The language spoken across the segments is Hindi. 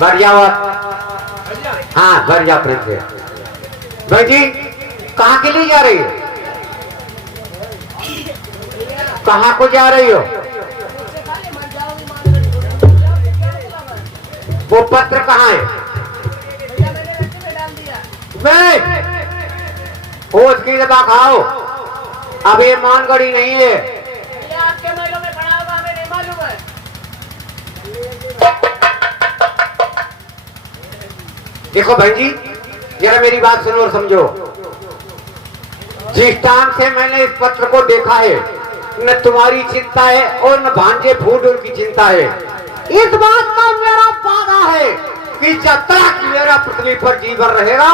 बढ़ जाओ आप। हाँ बढ़ जाओ प्रेम से। भाई जी कहाँ के लिए जा रही हो? कहाँ को जा रही हो? वो पत्र कहाँ है? वो उसकी दबा खाओ। अब ये मानगढ़ी नहीं है। आपके महलों में खड़ा होगा हमें नहीं मालूम है। देखो भाई जी जरा मेरी बात सुनो और समझो। जिस टाइम से मैंने इस पत्र को देखा है न तुम्हारी चिंता है और न भांजे फूडूर की चिंता है। इस बात का मेरा वादा है कि जब तक मेरा पृथ्वी पर जीवन रहेगा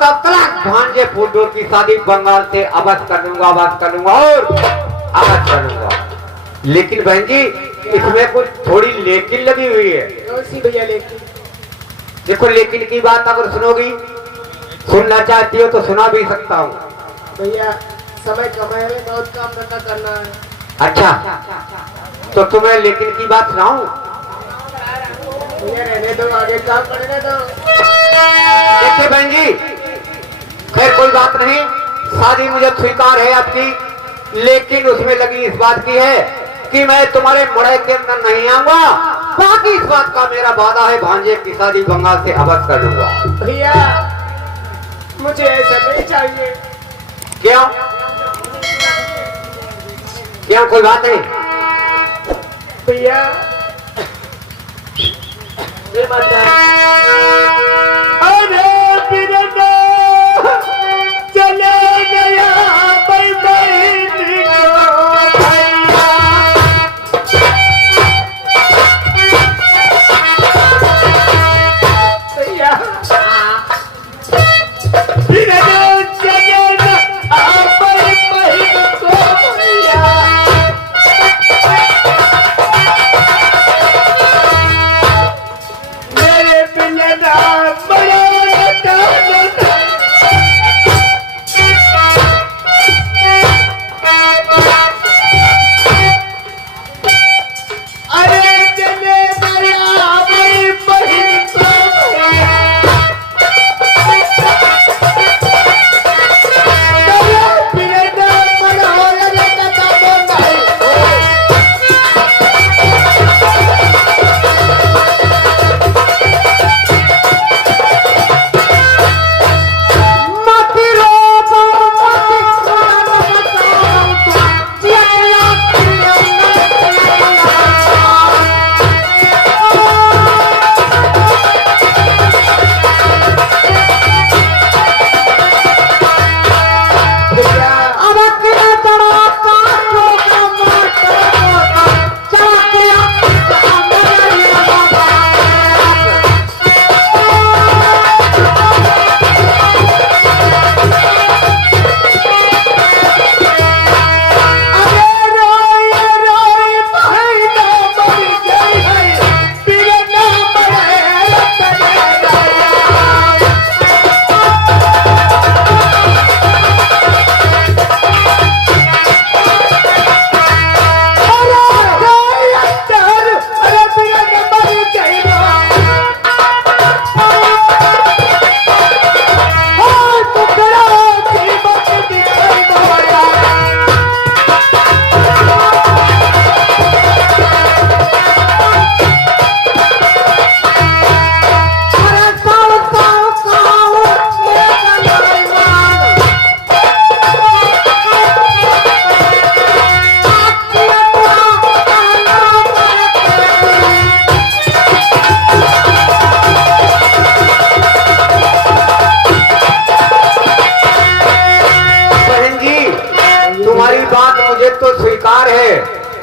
तब तक भांजे फूडूर की शादी बंगाल से अवश्य कर दूंगा और अवश्य कर दूंगा। लेकिन बहन जी इसमें कुछ थोड़ी लेकिन लगी हुई है। भैया लेकिन देखो लेकिन की बात अगर सुनोगी सुनना चाहती हो तो सुना भी सकता हूँ। भैया समय कमाए में बहुत काम धंधा करना है। अच्छा तो तुम्हें लेकिन की बात सुनाऊं? भैया रहने दो आगे काम करने दो। देखिए बहन जी खैर कोई बात नहीं। शादी मुझे स्वीकार है आपकी लेकिन उसमें लगी इस बात की है कि मैं तुम्हारे मुड़े के अंदर नहीं आऊंगा। बाकी इस बात का मेरा वादा है भांजे की शादी बंगाल से अवश्य कर दूंगा। भैया मुझे ऐसा नहीं चाहिए। क्यों क्यों कोई बात नहीं? भैया ये बात है। अरे बिरना चले गया भाई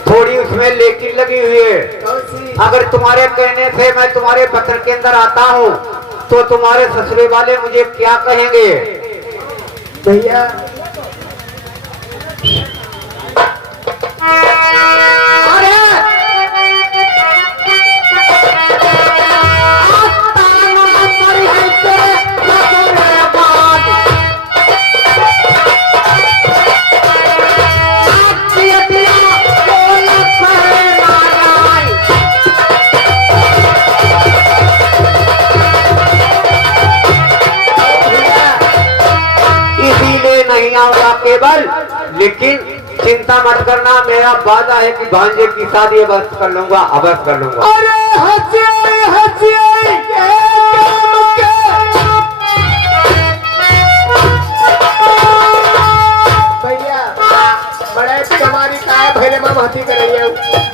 थोड़ी उसमें लेकिन लगी हुई है। अगर तुम्हारे कहने से मैं तुम्हारे पत्र के अंदर आता हूँ तो तुम्हारे ससुरे वाले मुझे क्या कहेंगे? भैया केवल, लेकिन चिंता मत करना, मेरा वादा है कि भांजे की शादी अवश्य कर लूंगा, अवश्य कर लूंगा। अरे हंसिए हंसिए भैया, बड़े तुम्हारी काय भैले माँ हंसी कर रही है।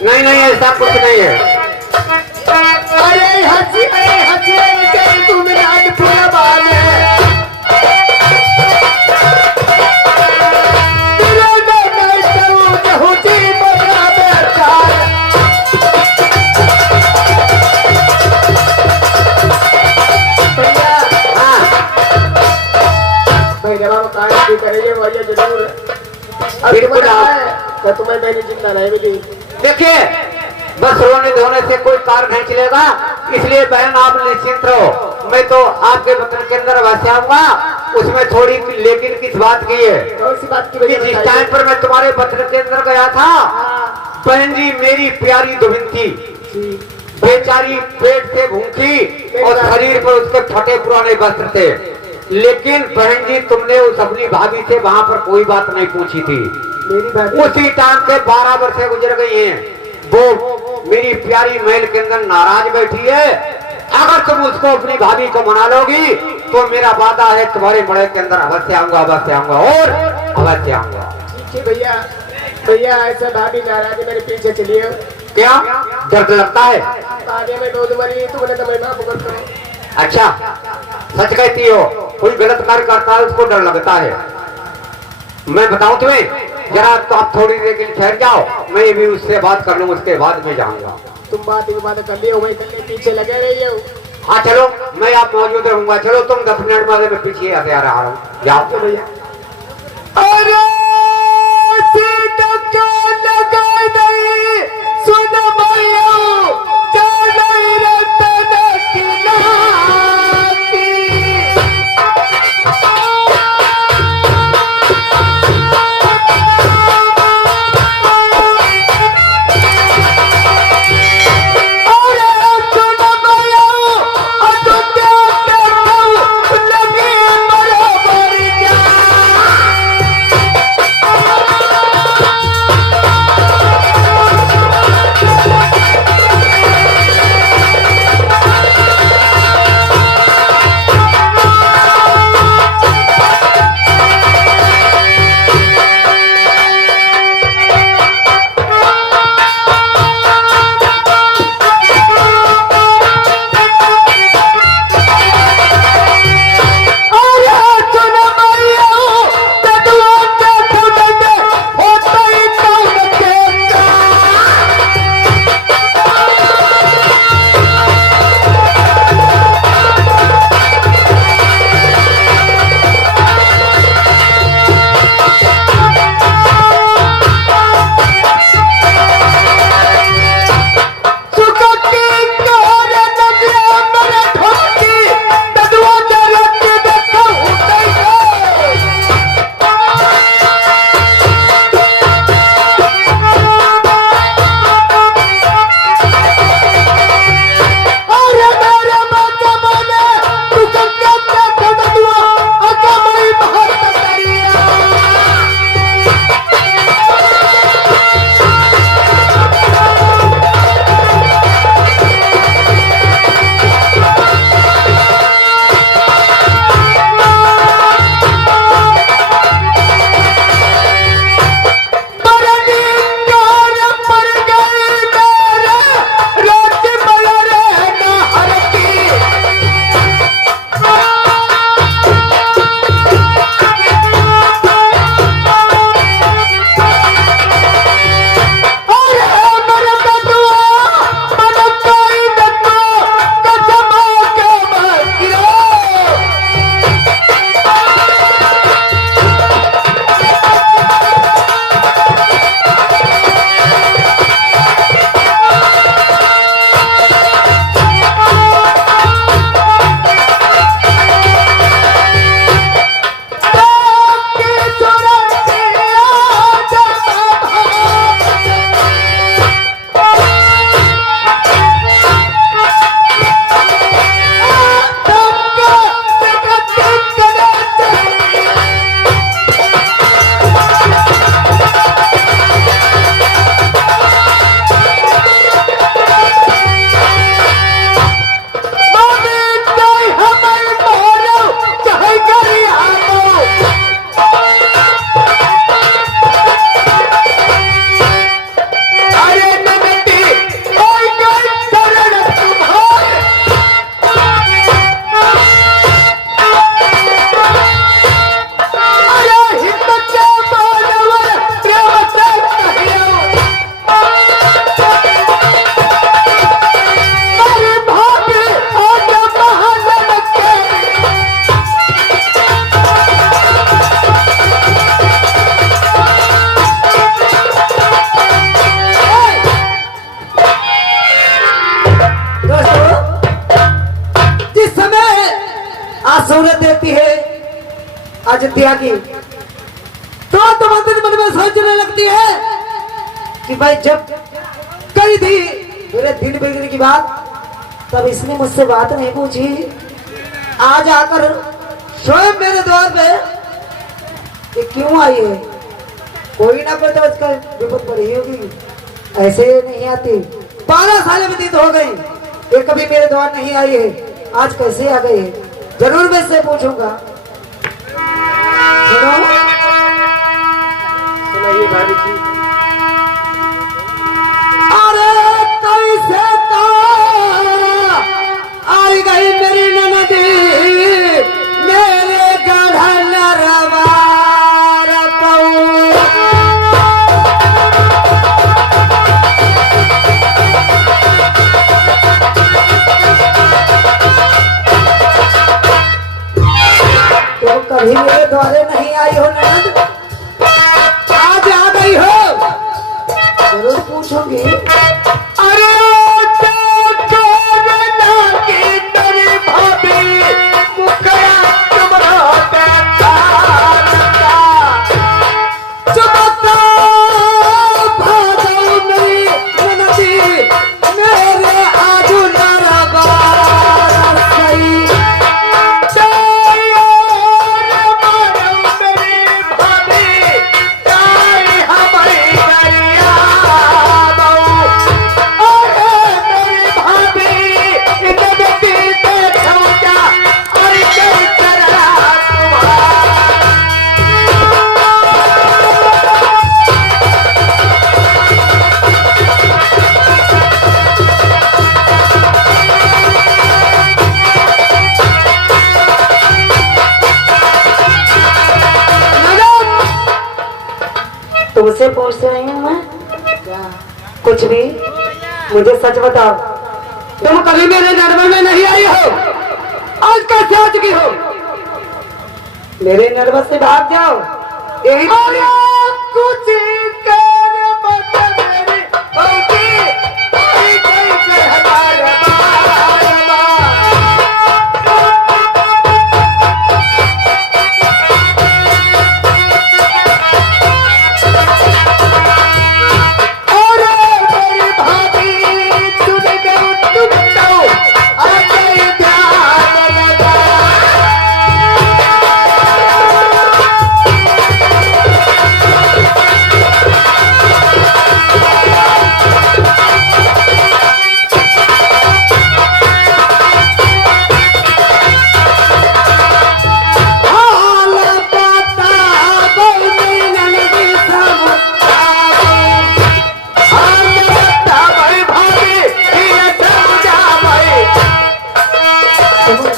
नहीं नहीं, ऐसा कुछ नहीं है। अरे हंसिए तुम रात पूरा बाल है। करेंगे भैया जरूर। बिल्कुल तो तुम्हें मैंने चिंता नहीं मिली। देखिए, बस रोने धोने से कोई कार्य नहीं चलेगा, इसलिए बहन आप निश्चिंत रहो। मैं तो आपके वतन के अंदर अवश्य आऊंगा। उसमें थोड़ी लेकिन किस बात की है कौन सी बात की? कि जिस टाइम पर मैं तुम्हारे वतन के अंदर गया था, बहन जी मेरी प्यारी दुल्हन थी, बेचारी पेट से भूखी और शरीर पर उसके फटे पुराने वस्त्र थे। लेकिन बहन जी तुमने उस अपनी भाभी से वहां पर कोई बात नहीं पूछी थी। मेरी भाभी उसी टाइम से 12 वर्षे गुजर गई हैं। वो मेरी प्यारी महल के अंदर नाराज बैठी है। अगर तुम उसको अपनी भाभी को मना लोगी तो मेरा वादा है तुम्हारे मड़े के अंदर अवश्य आऊंगा, अवश्य आऊंगा और अवश्य आऊंगा। ठीक है भैया। भैया ऐसा भाभी नाराज मेरे पीछे चलिए। क्या डर लगता है? आगे में दो वाली तुमने तो मैं ना पकड़ करो। अच्छा, सच कहती हो, कोई गलत कार्य करता है उसको डर लगता है। मैं बताऊं तुम्हें, जरा तो आप थोड़ी देर के लिए ठहर जाओ, मैं भी उससे बात कर लूं, उसके बाद में जाऊंगा। तुम बात कर लियो, मैं इकल्ले पीछे लगे रही हूँ। हाँ चलो, मैं आप मौजूद रहूंगा। चलो तुम 10 मिनट बाद में पीछे आते आ रहा हूँ, जाओ भैया। अरे सीता क्यों लगा नहीं, सुन भैया आज त्यागी तो तुम्हारे मन में सोचने लगती है कि भाई जब कही थी मेरे दिन बिगड़ने की बात, तब इसने मुझसे बात नहीं पूछी। आज आकर स्वयं मेरे द्वार पे ये क्यों आई है? कोई ना कोई तो उसका विपद पड़ी होगी, ऐसे नहीं आती। 12 साल व्यतीत हो गई, ये कभी मेरे द्वार नहीं आई है, आज कैसे आ गई है? जरूर मैं इससे पूछूंगा। सुनो, सुनाइए भाभी जी। अरे कैसे तो आई गई मेरी ननदी मेरे गढ़ नरवार पऊ। तुम कभी मेरे द्वारे नहीं आई हो ननद, आज आ गई हो, जरूर पूछूंगी। अरे तेरी भाभी मुखड़ा चुमराता चमकता भागो मेरी ननदी मेरे आजू नरबार सही। तुमसे पूछ रही हूँ मैं कुछ भी, मुझे सच बताओ, तुम कभी मेरे नरवा में नहीं आई हो, आज कैसे आ चुकी हो? मेरे नरवा से भाग जाओ, यही कुछ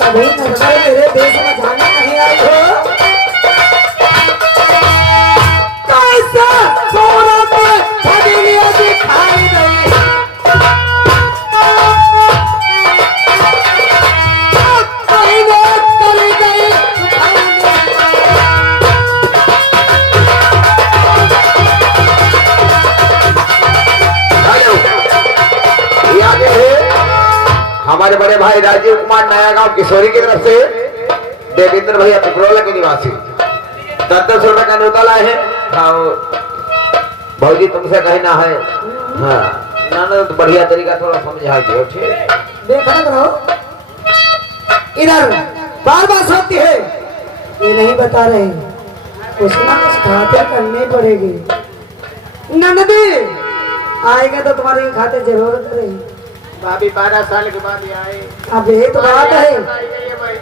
कभी नरवा मेरे देश में जाने नहीं आई हो, कैसा सोना में छबिलियां दिखाई गई। हमारे बड़े भाई राजीव कुमार नया गांव किशोरी की तरफ से देवेंद्र भैया पिपरोला के निवासी 10-10 रुपए का नोटा लाए हैं। हाँ भाजी तुमसे कहना है, हाँ ना ना तो बढ़िया तरीका थोड़ा समझा दो, ठीक देखा करो, इधर बार बार सोचती है, ये नहीं बता रहे, कुछ ना कुछ खाते करनी पड़ेगी। ननदी आएगा तो तुम्हारी खाते जरूर करेगी। भाभी 12 साल के बाद ही आए। अब ये तो बात है, भाई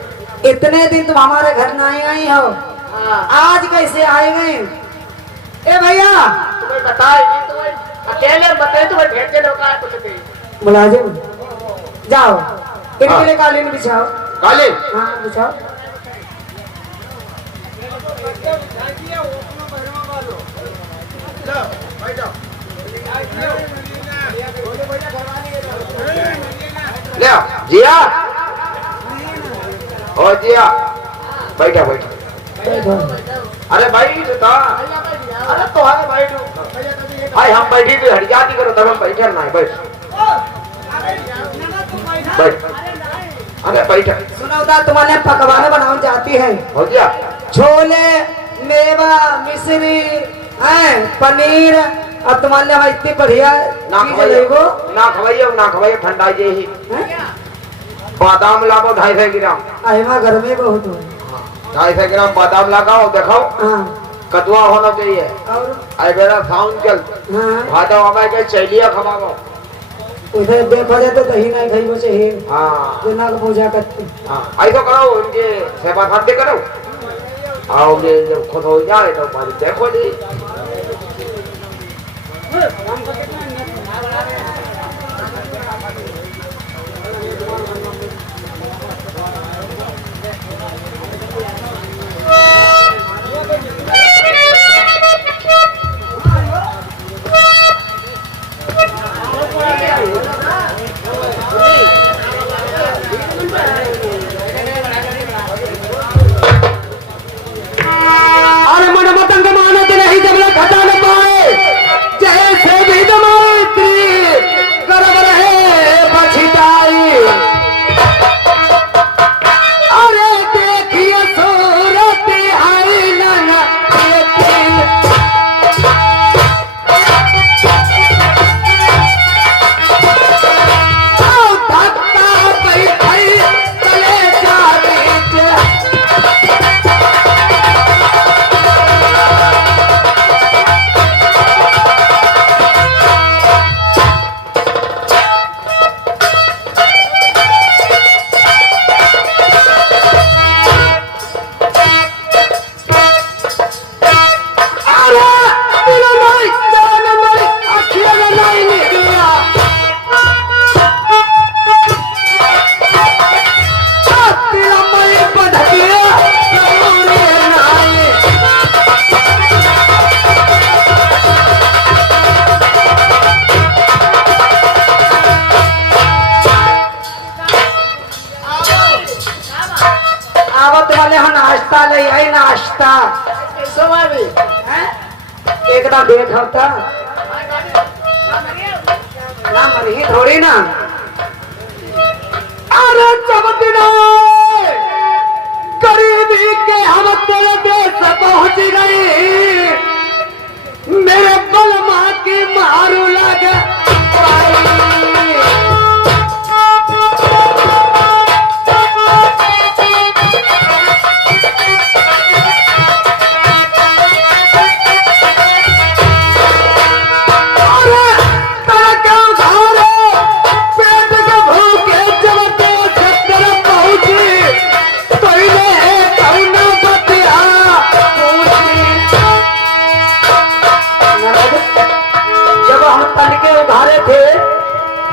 इतने दिन तुम हमारे घर नहीं आई हो, हाँ आज कैसे आए गए? ए भैया तुम्हें बताए तो अकेले बताए तो भेज के लोग आए कुछ भी। मुलाजिम जाओ इनके लिए कालीन बिछाओ। काले हाँ बिछाओ। ले आओ, जिया ओ जिया बैठा बैठा। अरे भाई था, अरे तो है भाई भाई हम बैठी तो हटिया नहीं करो, तब हम बैठे ना बैठ बैठ। अरे बैठा सुनो दा तुम्हारे पकवान बनाना चाहती है, हो गया छोले मेवा मिश्री है पनीर और तुम्हारे यहाँ इतनी बढ़िया ना चीज खवाइए है वो ना खवाइए ठंडा जे ही बादाम लगाओ 250 ग्राम अहिमा घर में बहुत हो 250 ग्राम बादाम लगाओ देखो हाँ कदुआ होना चाहिए और आई बेरा साउंड चल हाँ भादा होगा के चलिए खवाओ उधर देखो जाए तो दही नहीं खाई बचे है हाँ बिना पूजा करते हाँ ऐसा करो उनके सेवा खाते करो आओगे जब खुद हो जाए तो हमारी देखो जी अरे मन मतंग मानत नहीं जब लोग घटा न पाए जैसे भी दमोत्री गर्भ रहे बछिताई अरे देखिए सूरत आई ना धक्का बैठाई चले जाते आवत वाले हम नाश्ता ले आई नाश्ता एक ना देख होता ना मरही थोड़ी ना अरे चमकना गरीबी के हम तेरे देश पहुंच गई मेरे बलमा की मारू लगे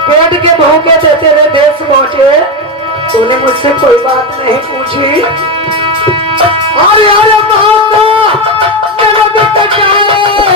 पेट के भूखे थे तेरे देश पहुंचे तूने मुझसे कोई बात नहीं पूछी अरे अरे माता मेरा बेटा क्या है